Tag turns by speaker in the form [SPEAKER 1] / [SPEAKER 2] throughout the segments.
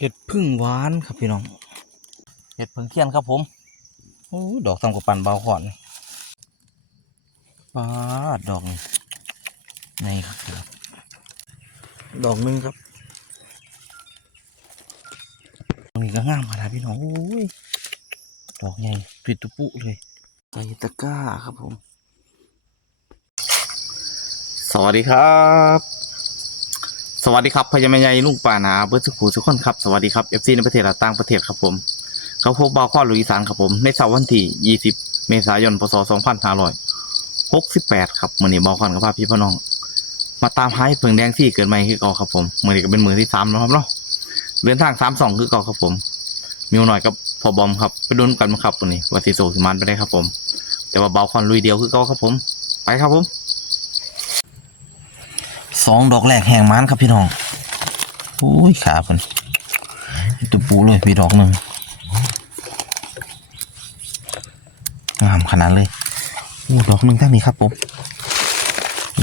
[SPEAKER 1] เห็ดพึ่งหวานครับพี่น้อง เห็ดพึ่งเทียนครับผม โอ้ดอกทำกับปันเบาขอนป้าดดอกนี่นี่ครับ ดอกหนึ่งครับตรงนี้ก็งามขนาดพี่น้องโอ้ยดอกใหญ่ปิดตุปุเลยใส่ตะกร้าครับผม สวัสดีครับ วัสดีครับพญาแมยายลุงป่านาเบิร์สุขูทุกคนครับ สวัสดีครับเอฟซีในประเทศและต่างประเทศครับผมเขาพบบาวข้อลุยสานครับผม ในเสาร์วันที่ 20 เมษายน พศ 2568 ครับมื่อนี้บาวคอนกับพาพี่พ่อน้อง มาตามหาให้เพิงแดงที่เกิดใหม่คือเก่าครับผมมื่อนี้ก็เป็นมือที่สามแล้วครับเนาะเดินทางสามสองคือเก่าครับผมมิวหน่อยกับพอบอมครับไปดุนกันมาครับวันนี้วัติโซสิมันไปได้ครับผม แต่ว่าบาวคอนลุยเดียวคือเก่าครับผม ไปครับผม สองดอกแรกแหงมันครับพี่น้องโอ้ยขาเพิ่นตัวปูเลยพี่ดอกหนึ่งงามขนาดเลยโอ้ดอกหนึ่งทั้งนี้ครับผม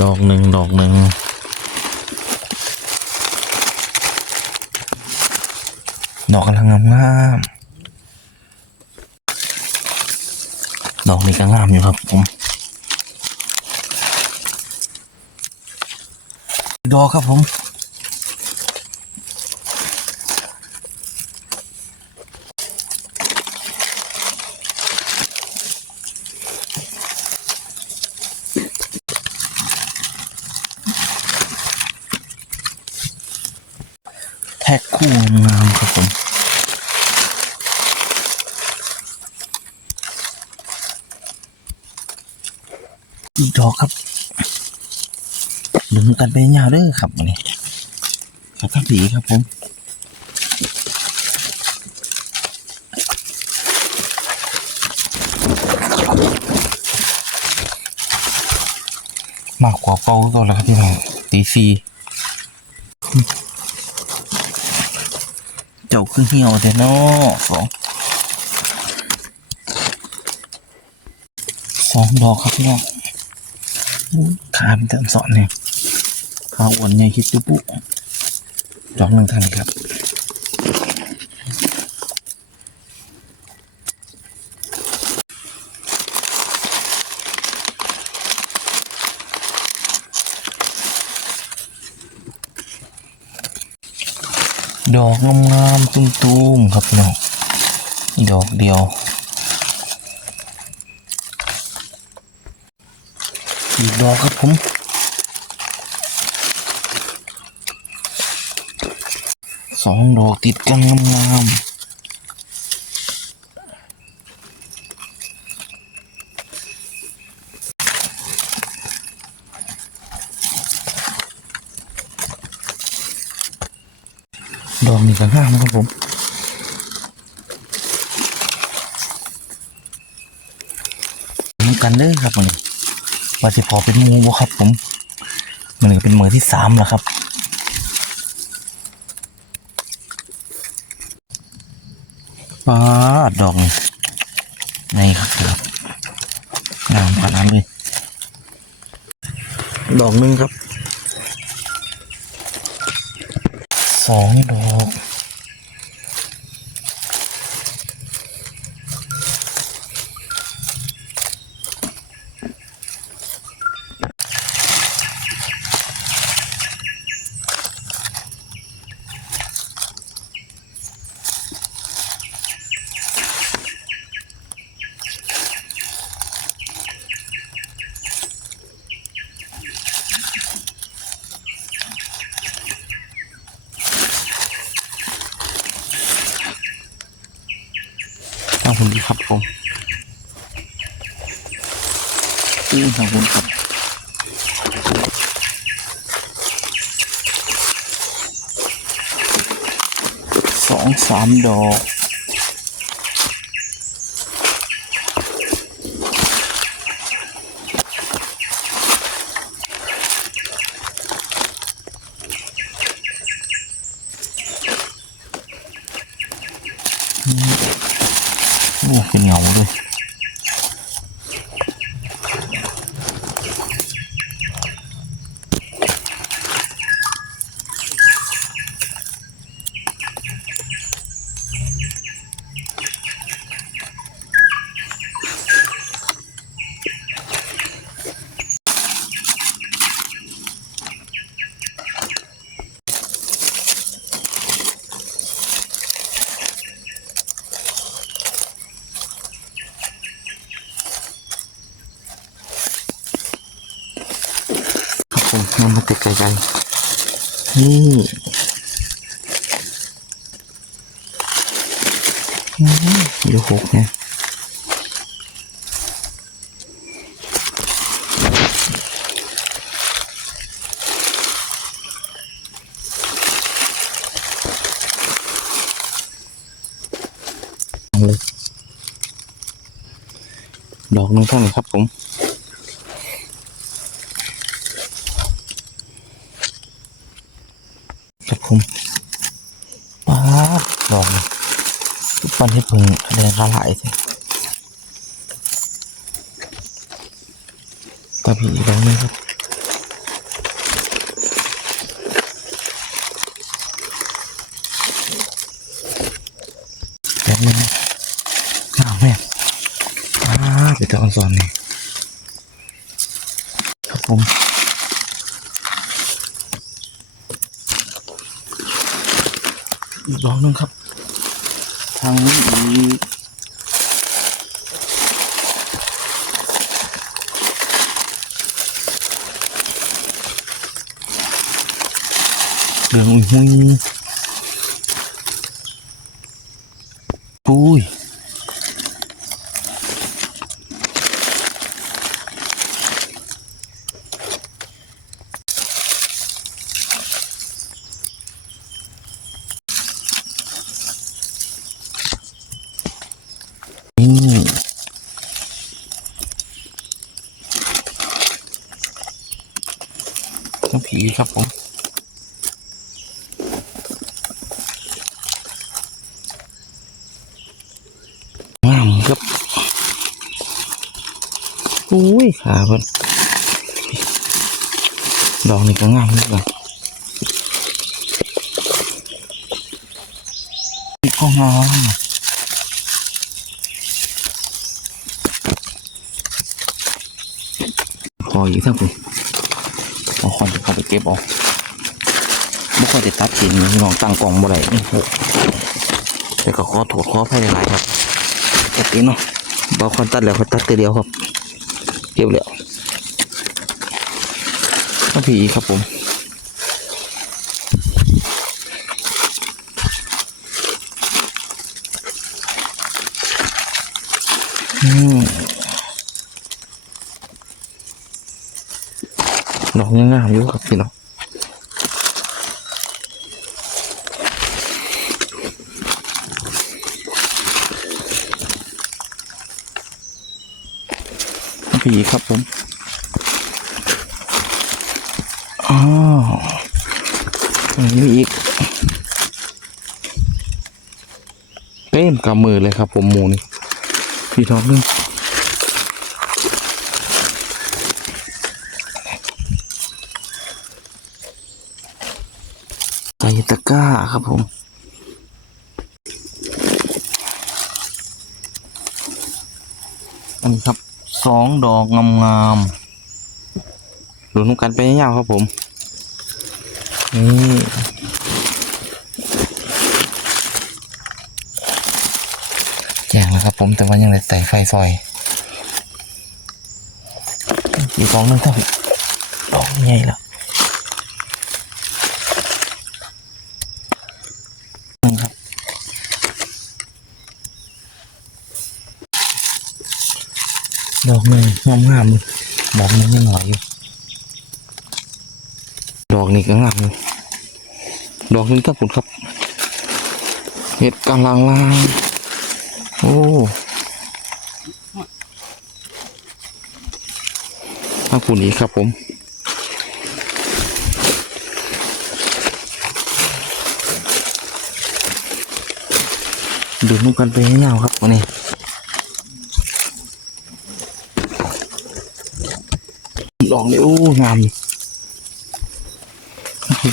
[SPEAKER 1] ดอกหนึ่งดอกหนึ่งดอกกำลังงามงามๆดอกนี้ก็งามอยู่ครับผม ดอกครับผม แท็กคู่งามครับผมอีกดอกครับ ดึงกันไปยาวเด้อครับนนี้ครับครับดีครับผมมากกว่าเป้าก็แล้วครับพี่น้องตีซีเจ้าคือเหี่ยวเด้เนาะสองสองดอกครับพี่น้องขาเป็นเต็มสอนเนี่ย ข้าวอ้วนใหญ่คิดจุปุดอกหนึ่งทันครับดอกงามๆตุ้มๆครับพี่น้องดอกเดียวอีกดอกครับผม สองดอกติดกันงามๆดอกนี้ก็งามนะครับผมเหมือกันเลยครับมันว่าสิพอเป็นมูบ่ครับผมมันก็เป็นมือที่สามแล้วครับ ป้าดดอกนี่นี่ครับครับงามขนาดนั้นเลยดอกหนึ่งครับสองดอก ขอบคุณครับผมอือขอบคุณครับสองสามดอก กลๆนี่ดี๋ยวหกเนี่ยเอาเลยดอกหนึงเท่าไหร่ครับผม ครับผมป้าดอกนี่ปันให้พึงแดงละลายสิตาผีดอกนี้ครับแป๊บนึงอ้าวแม่ป้าไปตะออนสอนนี่ครับผม อีกดอกหนึงครับ ทางนี้อีกเหลืองอุ้ยหุยปุ้ยนี่ต้องผี ครับผมงามครับอุ้ยขาเพิ่นดอกนี่ก็งามเหมือนกันนี่ก็งามพออยู่ทั้งคุณ เอาคอนจะเข้าไปเก็บเออกไม่ค่อยจะตัดสินน้องตั้งกล่องบ่ได้โอ้โหแต่ก็ขอโทษขออภัยหลายๆครับปกติเนาะบอคอนตัดแล้วเขาตัดตัวเดียวครับเก็บแล้วต้องผีครับผมอืมดอก ยังงามอยู่ครับพี่น้องผีครับผมอ้าวอันนี้อีกเต็มกำมือเลยครับผมหมูนี่พี่ท้องนึงใส่ตะ ครับผมอันนี้ครับสองดอกงามๆหลุนกันไปยาวครับผมนี่แจ้งแล้วครับผมแต่ว่ายังเลยใส่ไฟซอยอีกกองนึงครับดอกใหญ่แล้วนี่ครับ ดอกหนึ่งงามงามดอกนึงยังหน่อยอยู่ดอกนี้ก็งามอยู่ดอกนี้ถ้าผลครับเห็ดกำลังลาโอ้ถ้าผุนนี้ครับผมดูนุกันไปให้ยาวครับวันนี้ ดอกนี้โอ้งามนี่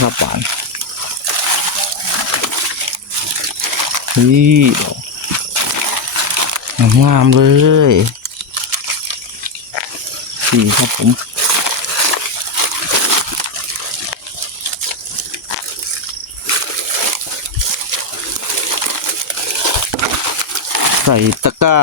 [SPEAKER 1] ครับหวานนี่งามเลยสีครับผมใส่ตะกร้า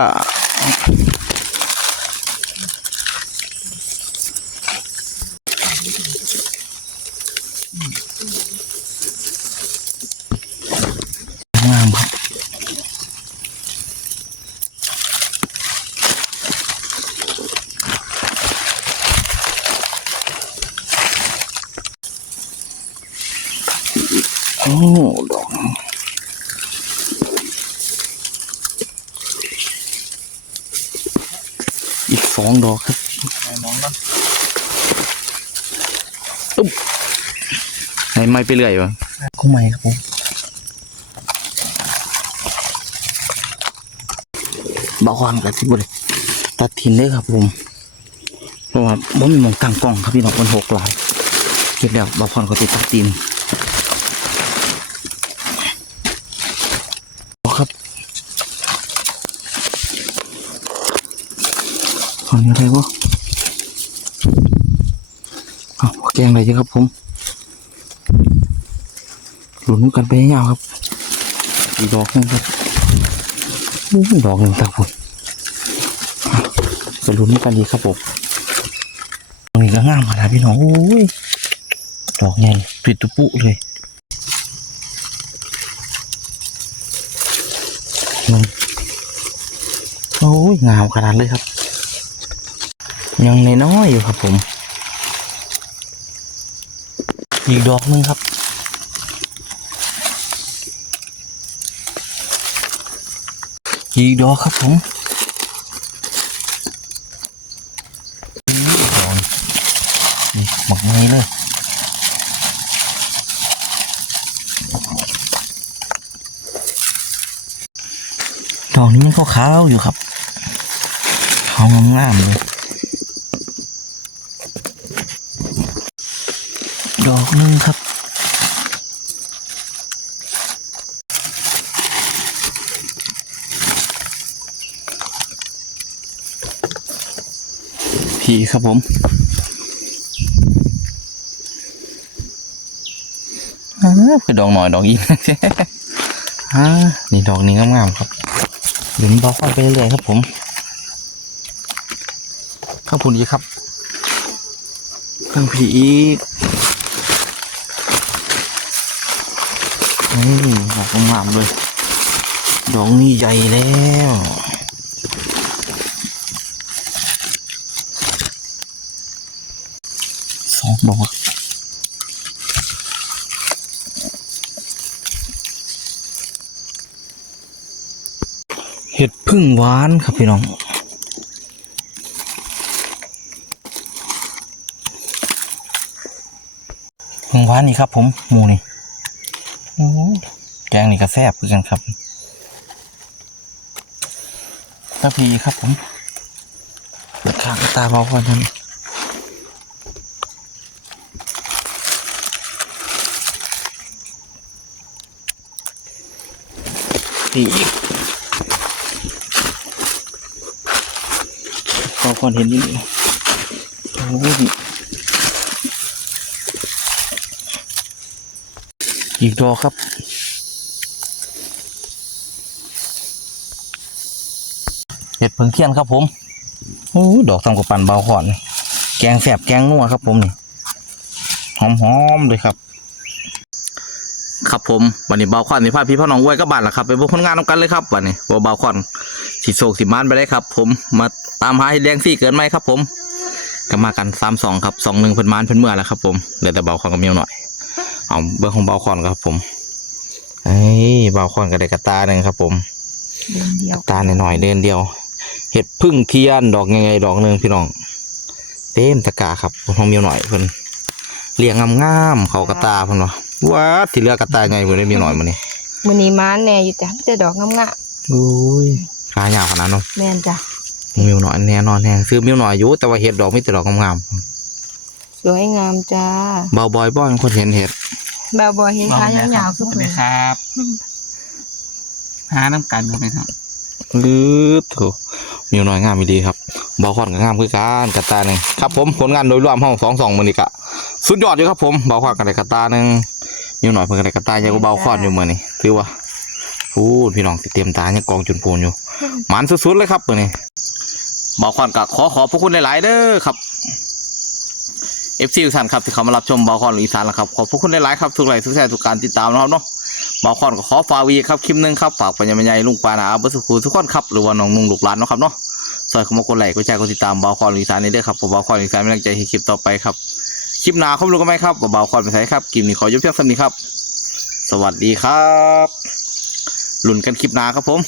[SPEAKER 1] งามครับโอ้ดอกอีกสองดอกครับ
[SPEAKER 2] มองนะ กัน
[SPEAKER 1] ให้ไม้ไปเรื่อยวะก็ไม่ครับผมบอกความกับที่บริตัดทิ้นเลยครับผมเพราะว่าบ่มีหมองตั้งกล้องครับพี่น้องมันหกหลายเก็บแล้วบอกความก็ติดตัดตีนบอกครับตอนนี้อะไรวะ อ้าวแกงอะไรจ้ะครับผมหลุนกันไปยาวครับอีดอกหนึงครับอู้ดอกหนึ่งครับผมจะลุ้นกันดีครับผมตรงนี้ก็งามขนาดพี่น้องโอ้ยดอกใหญ่ปิดตุปุเลยโอ้ยงามขนาดเลยครับ ยังน้อยอยู่ครับผม อีกดอกหนึงครับ อีกดอกครับผมนี่หมักไม้เลยดอกนี้มันก็ขาวอยู่ครับขาวงามๆเลย ดอกหนึงครับผีครับผมอ่าคือดอกหน่อยดอกอีกอ่านี่ดอกนี้งามๆครับเดี๋ยวมันบอกไปเรื่อยๆครับผมข้างผุนอีกครับข้างผีอีก นี่ดอกงามเลย ดอกนี้ใหญ่แล้วสองดอกเห็ดพึ่งหวานครับพี่น้องพึ่งหวานนี่ครับผมหมูนี่ แกงนี่ก็แซ่บคือกันครับตะพีครับผมเปิดทางตาเบาก่อนท่านนี่อีกพอก่อนเห็นนี่โอ้ย อีกดอกครับ เห็ดเพิ่งเทียนครับผมโอ้ดอกทำกับปั่นเบาขอนแกงแสบแกงนัวครับผมนี่หอมๆเลยครับ ครับผมวันนี้เบาควันสิพาพี่พ่อน้องอ้วยก็บานละครับ ไปพบผลงานนำกันเลยครับวันนี้ว่าเบาควันสิโศกสิมานไปได้ครับ ผมมาตามหาให้แดงซี่เกินไหมครับ ผมก็มากันสามสองครับสองหนึ่งเพิ่นมานเพิ่นเมื่อแล้วครับ ผมเหลือแต่เบาควันกับเมียวหน่อย เอาเบอร์ของเบาควันครับผมเอ้ยเบาควันก็ได้กระตาหนึ่งครับ ผม
[SPEAKER 3] เดือนเดียว
[SPEAKER 1] ตาหน่อยๆเดินเดียว เห็ดพึ่งเทียนดอกไงๆดอกหนึ่งพี่น้อง เต็มตะกร้าครับของเมียวหน่อยเพิ่นเรียงงามๆเขากระตาเพิ่นวะว้าที่เหลือกระตาไงเพิ่นได้เมียวหน่อยมานี่
[SPEAKER 3] มื้อนี้ม้าแน่อยู่จ้ะมีแต่ดอกงาม
[SPEAKER 1] อุ้ยขายาวขนาดนั้นเนาะ
[SPEAKER 3] ๆแม่นจ้ะ
[SPEAKER 1] มิวหน่อยแน่นอนแน่ซื้อมิวหน่อยอยู่แต่ว่าเห็ดดอกไม่แต่ดอกงาม
[SPEAKER 3] สวยงามจ้า
[SPEAKER 1] ๆเบาบอยบ่อยคนเห็นเห็ด
[SPEAKER 3] แบบบ่เห็นขายาวๆคือ
[SPEAKER 2] สวัส
[SPEAKER 3] เพิ่
[SPEAKER 2] ดี
[SPEAKER 3] น
[SPEAKER 2] ครับ หาน้ำกันครับพี่น้อง
[SPEAKER 1] ลืดโถมิวหน่อยงามดีครับบอคอนก็งามคือกันกระตาหนึ่งครับผมผลงานโดยรวมห้องสองสองมือนี้กะสุดยอดอยู่ครับผมบอคอนกันได้กระตาหนึ่งมิวหน่อยเพิ่งกันได้กระตาใหญ่กว่าเบาคอนอยู่มือนี้ถือว่าพูดพี่น้องสิเตรียมตาเนี่ยกองจุนพูนอยู่หมันสุดๆเลยครับมือนี้บอคอนก็ขอขอบพระคุณหลายๆเด้อครับ เอฟซีทุกท่านครับที่เขามารับชมบอลคอนอีสานแล้วครับขอบพระคุณหลายๆครับทุกไลค์ทุกแชร์ทุกการติดตามนะครับเนาะบอลคอนก็ขอฝากวีครับคลิปหนึงครับฝากปัญญาบรรยายลุงปานาบุสุขุทุกคนครับหรือว่าน้องนุ่งลูกหลานนะครับเนาะซอยขมากดไลค์กดแชร์กดติดตามบอลคอนอีสานนี่เด้อครับผมบอลคอนอีสานเป็นกำลังใจให้คลิปต่อไปครับคลิปหนาเขารู้กันไหมครับว่าบอลคอนเป็นไงครับคลิปนี้ขอยุบเพียงสำนี้ครับ สวัสดีครับหลุนกันคลิปหนาครับผม